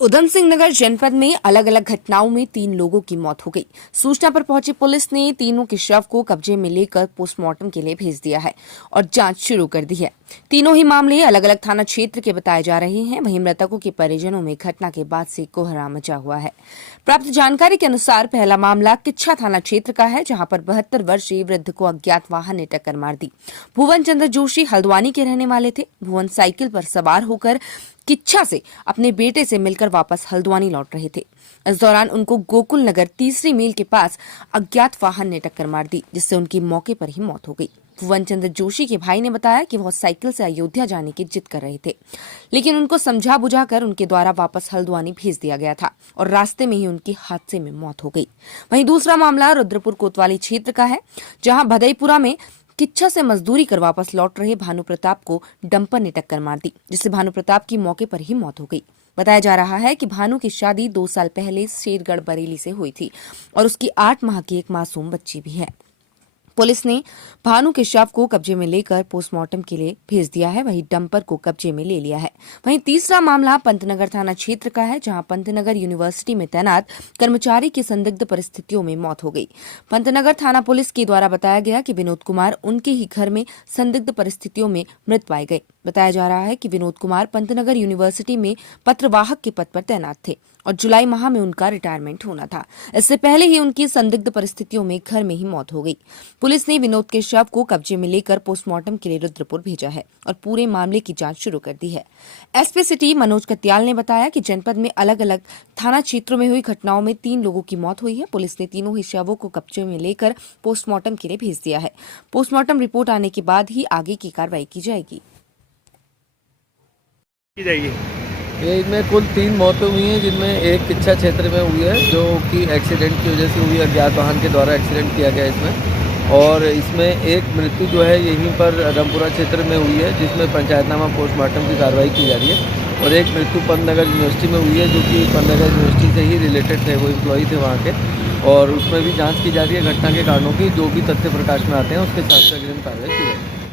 उधमसिंह नगर जनपद में अलग अलग घटनाओं में 3 लोगों की मौत हो गई। सूचना पर पहुंची पुलिस ने तीनों के शव को कब्जे में लेकर पोस्टमार्टम के लिए भेज दिया है और जांच शुरू कर दी है। तीनों ही मामले अलग अलग थाना क्षेत्र के बताए जा रहे हैं। वहीं मृतकों के परिजनों में घटना के बाद से कोहराम मचा हुआ है। प्राप्त जानकारी के अनुसार पहला मामला किच्छा थाना क्षेत्र का है, जहां पर 72 वर्षीय वृद्ध को अज्ञात वाहन ने टक्कर मार दी। भुवन चंद्र जोशी हल्द्वानी के रहने वाले थे। भुवन साइकिल पर सवार होकर किच्छा से अपने बेटे से मिलकर वापस हल्द्वानी लौट रहे थे। इस दौरान उनको गोकुल नगर तीसरी मील के पास अज्ञात वाहन ने टक्कर मार दी, जिससे उनकी मौके पर ही मौत हो गई। भुवन चंद्र जोशी के भाई ने बताया कि वह साइकिल से अयोध्या जाने की जिद कर रहे थे, लेकिन उनको समझा बुझाकर उनके द्वारा वापस हल्द्वानी भेज दिया गया था और रास्ते में ही उनकी हादसे में मौत हो गई। वहीं दूसरा मामला रुद्रपुर कोतवाली क्षेत्र का है, जहां भदईपुरा में किच्छा से मजदूरी कर वापस लौट रहे भानु प्रताप को डंपर ने टक्कर मार दी, जिससे भानु प्रताप की मौके पर ही मौत हो गई। बताया जा रहा है कि भानु की शादी 2 साल पहले शेरगढ़ बरेली से हुई थी और उसकी 8 माह की एक मासूम बच्ची भी है। पुलिस ने भानु के शव को कब्जे में लेकर पोस्टमार्टम के लिए भेज दिया है। वहीं डंपर को कब्जे में ले लिया है। वहीं तीसरा मामला पंतनगर थाना क्षेत्र का है, जहां पंतनगर यूनिवर्सिटी में तैनात कर्मचारी की संदिग्ध परिस्थितियों में मौत हो गई। पंतनगर थाना पुलिस के द्वारा बताया गया कि विनोद कुमार उनके ही घर में संदिग्ध परिस्थितियों में मृत पाए गए। बताया जा रहा है कि विनोद कुमार पंतनगर यूनिवर्सिटी में पत्रवाहक के पद पर तैनात थे और जुलाई माह में उनका रिटायरमेंट होना था। इससे पहले ही उनकी संदिग्ध परिस्थितियों में घर में ही मौत हो गई। पुलिस ने विनोद के शव को कब्जे में लेकर पोस्टमार्टम के लिए रुद्रपुर भेजा है और पूरे मामले की जांच शुरू कर दी है। एसपी सिटी मनोज कत्याल ने बताया कि जनपद में अलग अलग थाना क्षेत्रों में हुई घटनाओं में 3 लोगों की मौत हुई है। पुलिस ने तीनों ही शवों को कब्जे में लेकर पोस्टमार्टम के लिए भेज दिया है। पोस्टमार्टम रिपोर्ट आने के बाद ही आगे की कार्रवाई की जाएगी। ये इनमें कुल 3 मौतें हुई हैं, जिनमें एक किच्छा क्षेत्र में हुई है, जो कि एक्सीडेंट की वजह से हुई, अज्ञात वाहन के द्वारा एक्सीडेंट किया गया इसमें। और इसमें एक मृत्यु जो है यहीं पर रामपुरा क्षेत्र में हुई है, जिसमें पंचायतनामा पोस्टमार्टम की कार्रवाई की जा रही है। और एक मृत्यु पंतनगर यूनिवर्सिटी में हुई है, जो कि पंतनगर यूनिवर्सिटी से ही रिलेटेड थे, वो एम्प्लॉई थे वहाँ के। और उसमें भी जाँच की जा रही है घटना के कारणों की। जो भी तथ्य प्रकाश में आते हैं उसके साथ से अग्रिम कार्रवाई की जाएगी।